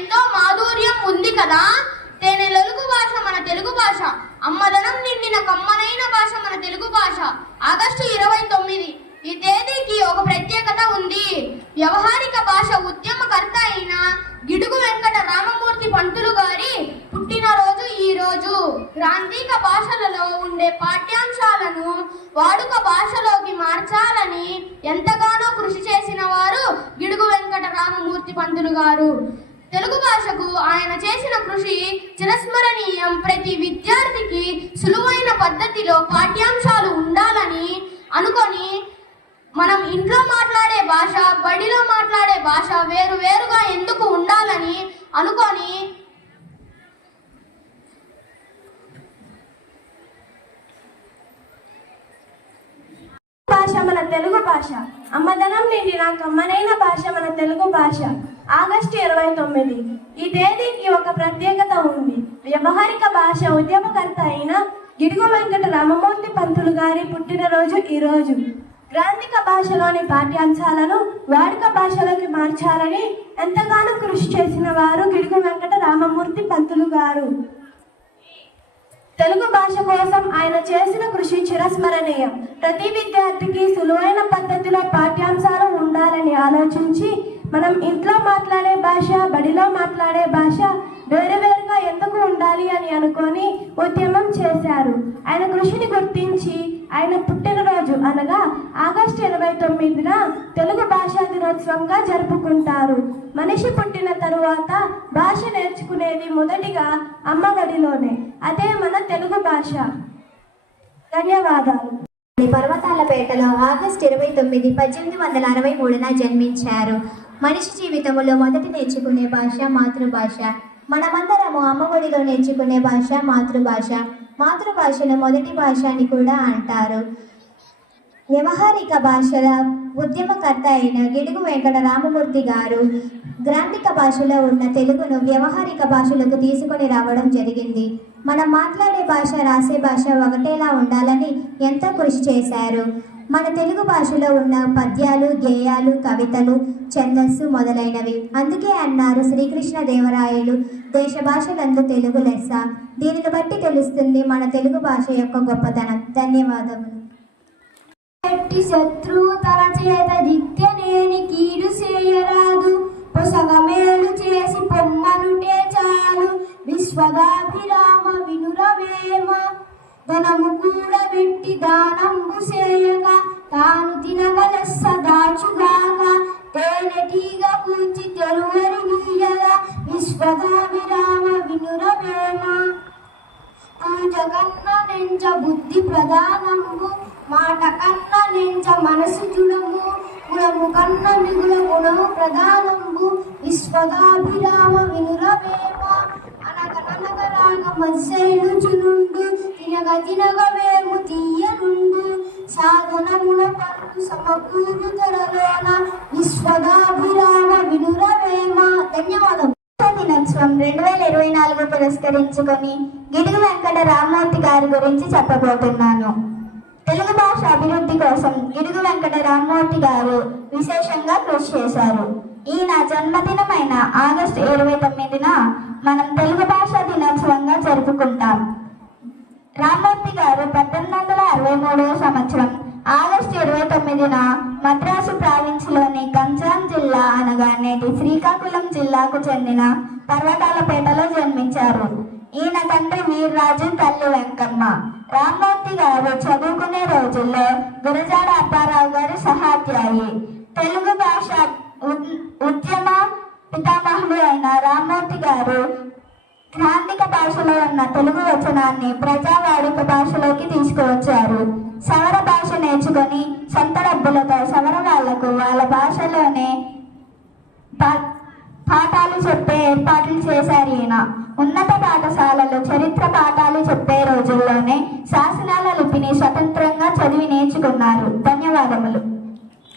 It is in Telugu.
ఎంతో మాధుర్యం ఉంది కదా. తేనెలొలుగు భాష మన తెలుగు భాష, అమ్మదనం నిండిన కమ్మనైన భాష మన తెలుగు భాష. ఆగస్టు 29 ఈ తేదీకి ఒక ప్రత్యేకత ఉంది. వ్యవహారిక భాష ఉద్యమకర్త అయిన గిడుగు వెంకట రామమూర్తి పంతులు గారి పుట్టినరోజు ఈ రోజు. గ్రాంధిక భాషలలో ఉండే పాఠ్యాంశాలను వాడుక భాషలోకి మార్చాలని ఎంతగానో కృషి చేసిన వారు గిడుగు వెంకట రామమూర్తి పంతులు గారు. తెలుగు భాషకు ఆయన చేసిన కృషి చిరస్మరణీయం. ప్రతి విద్యార్థికి సులువైన పద్ధతిలో పాఠ్యాంశాలు ఉండాలని అనుకొని, మనం ఇంట్లో మాట్లాడే భాష, బడిలో మాట్లాడే భాష వేరు వేరుగా ఎందుకు ఉండాలని అనుకొని భాష మన తెలుగు భాష, అమ్మదనం నిండిన కమ్మనైన భాష మన తెలుగు భాష. ఆగస్టు 29 ఈ తేదీకి ఒక ప్రత్యేకత ఉంది. వ్యవహారిక భాష ఉద్యమకర్త అయిన గిడుగు వెంకట రామమూర్తి పంతులు గారి పుట్టినరోజు ఈరోజు. గ్రాంధిక భాషలోని పాఠ్యాంశాలను వాడుక భాషలోకి మార్చాలని ఎంతగానో కృషి చేసిన వారు గిడుగు వెంకట రామమూర్తి పంతులు గారు. తెలుగు భాష కోసం ఆయన చేసిన కృషి చిరస్మరణీయం. ప్రతి విద్యార్థికి సులువైన పద్ధతిలో పాఠ్యాంశాలు ఉండాలని ఆలోచించి, మనం ఇంట్లో మాట్లాడే భాష, బడిలో మాట్లాడే భాష వేరువేరుగా ఎందుకు ఉండాలి అని అనుకొని ఉద్యమం చేశారు. ఆయన కృషిని గుర్తించి ఆయన పుట్టినరోజు అనగా ఆగస్టు 29న తెలుగు భాషా దినోత్సవంగా జరుపుకుంటారు. మనిషి పుట్టిన తరువాత భాష నేర్చుకునేది మొదటిగా అమ్మఒడిలోనే. అదే మన తెలుగు భాష. ధన్యవాదాలు. పర్వతాలపేటలో ఆగస్టు 29, 1863న జన్మించారు. మనిషి జీవితంలో మొదటి నేర్చుకునే భాష మాతృభాష. మనమందరము అమ్మఒడిలో నేర్చుకునే భాష మాతృభాష. మాతృభాషను మొదటి భాష అని కూడా అంటారు. వ్యవహారిక భాషల ఉద్యమకర్త అయిన గిడుగు వెంకట రామమూర్తి గారు గ్రాంధిక భాషలో ఉన్న తెలుగును వ్యవహారిక భాషలకు తీసుకొని రావడం జరిగింది. మనం మాట్లాడే భాష, రాసే భాష ఒకటేలా ఉండాలని ఎంతో కృషి చేశారు. మన తెలుగు భాషలో ఉన్న పద్యాలు, గేయాలు, కవితలు, ఛందస్సు మొదలైనవి. అందుకే అన్నారు శ్రీకృష్ణదేవరాయలు, దేశ భాషలందు తెలుగు లెస్స. దీనిని బట్టి తెలుస్తుంది మన తెలుగు భాష యొక్క గొప్పతనం. ధన్యవాదములు. శత్రువు తన చేత దిత్యనేని కీడు చేయరాదు, పొసగమేలు చేసి పొమ్మనుటే చాలు. విశ్వదాభిరామ వినురవేమ, ధనము కూడబెట్టి దానంబు చేయగా, తాను తినగలెస్స దాచుగాక. తేనెటీగ కూర్చి తెరువెరుగీయగా, విశ్వదాభిరామ వినురవేమ. పూజ కన్న నెంచ బుద్ధి ప్రధానంబు, మాట కన్న నెంచ మనసు జుడము. గుణము కన్న మిగుల గుణము ప్రధానంబు, విశ్వదాభిరామ వినురవేమ. అనగనగరాగ మత్స్యలు చునుండు, తినగ తినగ వేము తీయనుండు. సాధనమున పరుగు సమకూరు ధరలోన, విశ్వదాభిరామ వినురవేమ. ధన్యవాదం. దినోత్సవం 2024 పురస్కరించుకొని గిడుగు వెంకట రామమూర్తి గారి గురించి చెప్పబోతున్నాను. తెలుగు భాష అభివృద్ధి కోసం గిడుగు వెంకట రామమూర్తి గారు విశేషంగా కృషి చేశారు. ఈయన జన్మదినమైన ఆగస్టు 29న మనం తెలుగు భాషా దినోత్సవంగా జరుపుకుంటాం. రామమూర్తి గారు 1863వ సంవత్సరం ఆగస్టు 29న మద్రాసు ప్రావిన్స్లోని గంజాం జిల్లా అనగా నేటి శ్రీకాకుళం జిల్లాకు చెందిన పర్వతాలపేటలో జన్మించారు. ఈయన తండ్రి వీర్రాజు, తల్లి వెంకమ్మ. రామమూర్తి గారు చదువుకునే రోజుల్లో గురజాడ అప్పారావు గారు సహాధ్యాయి. తెలుగు భాష ఉద్యమ పితామహుడు అయిన రామమూర్తి గారు గ్రాంధిక భాషలో ఉన్న తెలుగు వచనాన్ని ప్రజావాడుక భాషలోకి తీసుకువచ్చారు. సవర భాష నేర్చుకొని సొంత డబ్బులతో సవర వాళ్లకు వాళ్ళ భాషలోనే పాఠాలు చెప్పే ఏర్పాట్లు చేశారు. ఈయన ఉన్నత పాఠశాలలో చరిత్ర పాఠాలు చెప్పే రోజుల్లోనే శాసనాల లిపిని స్వతంత్రంగా చదివి నేర్చుకున్నారు. ధన్యవాదములు.